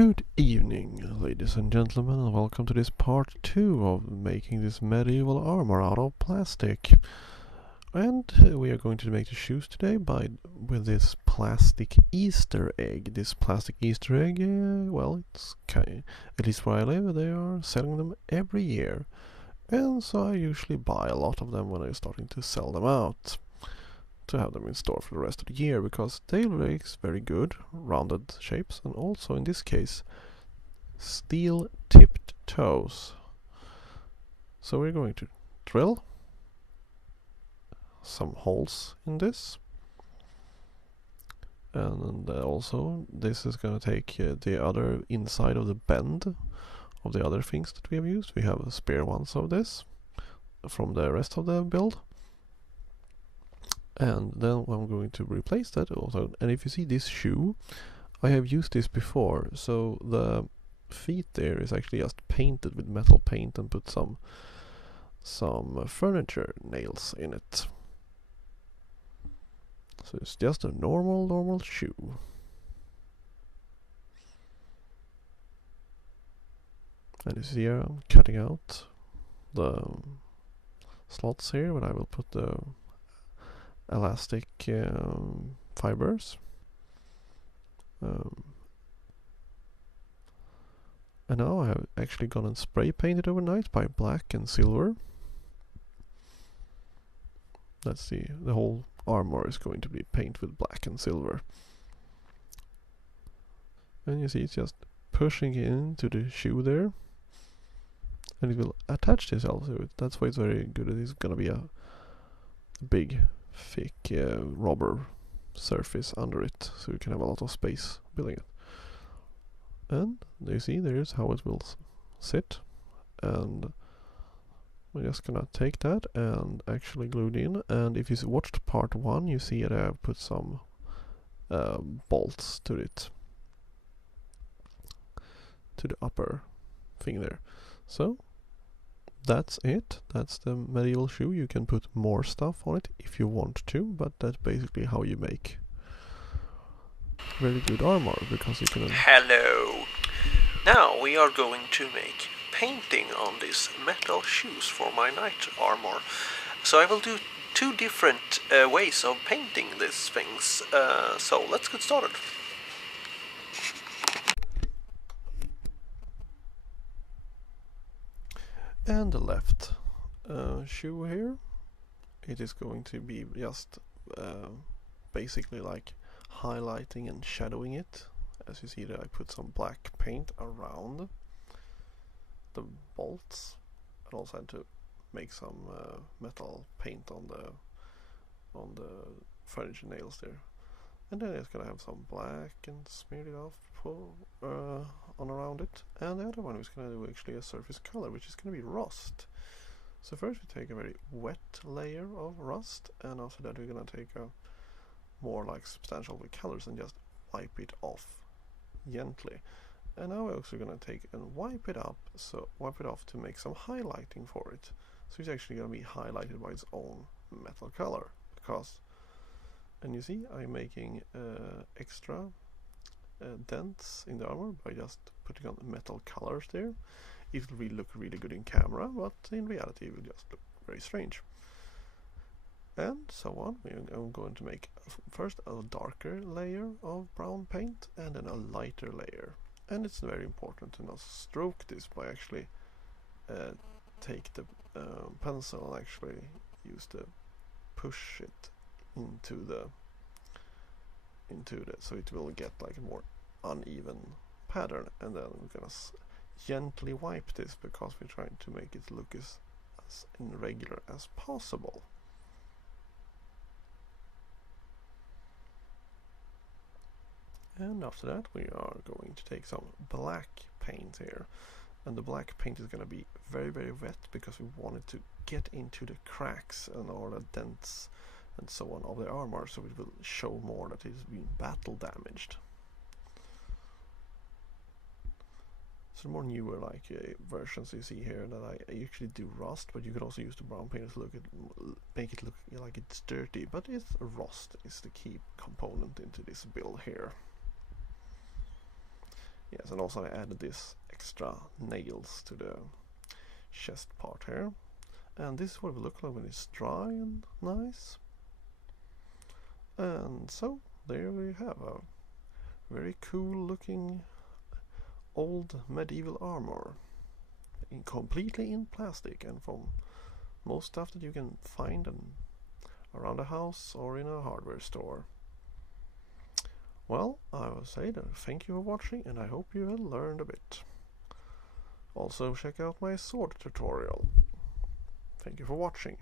Good evening, ladies and gentlemen, and welcome to this part 2 of making this medieval armor out of plastic. And we are going to make the shoes today with this plastic Easter egg. This plastic Easter egg, well, it's at least where I live, they are selling them every year. And so I usually buy a lot of them when I'm starting to sell them out, to have them in store for the rest of the year, because they make very good rounded shapes, and also in this case steel tipped toes. So we're going to drill some holes in this, and also this is going to take the other inside of the bend of the other things that we have used. We have spare ones of this from the rest of the build. And then I'm going to replace that also. And if you see this shoe, I have used this before. So the feet there is actually just painted with metal paint and put some furniture nails in it. So it's just a normal shoe. And you see here I'm cutting out the slots here, but I will put the elastic fibers. And now I have actually gone and spray painted overnight by black and silver. That's the whole armor is going to be painted with black and silver. And you see it's just pushing into the shoe there, and it will attach itself to it. That's why it's very good. It's gonna be a big thick rubber surface under it, so you can have a lot of space building it. And you see there's how it will sit, and we're just gonna take that and actually glue it in. And if you watched part 1, you see that I have put some bolts to it, to the upper thing there. So that's it. That's the medieval shoe. You can put more stuff on it if you want to, but that's basically how you make very good armor, because you can... Hello! Now we are going to make painting on these metal shoes for my knight armor. So I will do 2 different ways of painting these things. So let's get started. And the left shoe here, it is going to be just basically like highlighting and shadowing it. As you see that I put some black paint around the bolts, and also had to make some metal paint on the furniture nails there. And then it's gonna have some black and smeared it off on around it. And the other one is gonna do actually a surface color, which is gonna be rust. So first we take a very wet layer of rust, and after that we're gonna take a more like substantial with colors and just wipe it off gently. And now we're also gonna take and wipe it off to make some highlighting for it. So it's actually gonna be highlighted by its own metal color, because, and you see I'm making extra dents in the armor by just putting on metal colors there. It will look really good in camera, but in reality it will just look very strange. And so on. I'm going to make first a darker layer of brown paint and then a lighter layer. And it's very important to not stroke this by actually take the pencil and actually use the push it into the so it will get like a more uneven pattern. And then we're gonna gently wipe this, because we're trying to make it look as irregular as possible. And after that we are going to take some black paint here, and the black paint is going to be very wet, because we want it to get into the cracks and all the dents and so on of the armor, so it will show more that it has been battle damaged. So the more newer versions you see here, that I usually do rust, but you could also use the brown paint to make it look like it's dirty, but rust is the key component into this build here. Yes, and also I added this extra nails to the chest part here. And this is what it will look like when it's dry and nice. And so, there we have a very cool looking old medieval armor. Completely in plastic and from most stuff that you can find around a house or in a hardware store. Well, I will say that thank you for watching, and I hope you have learned a bit. Also check out my sword tutorial. Thank you for watching.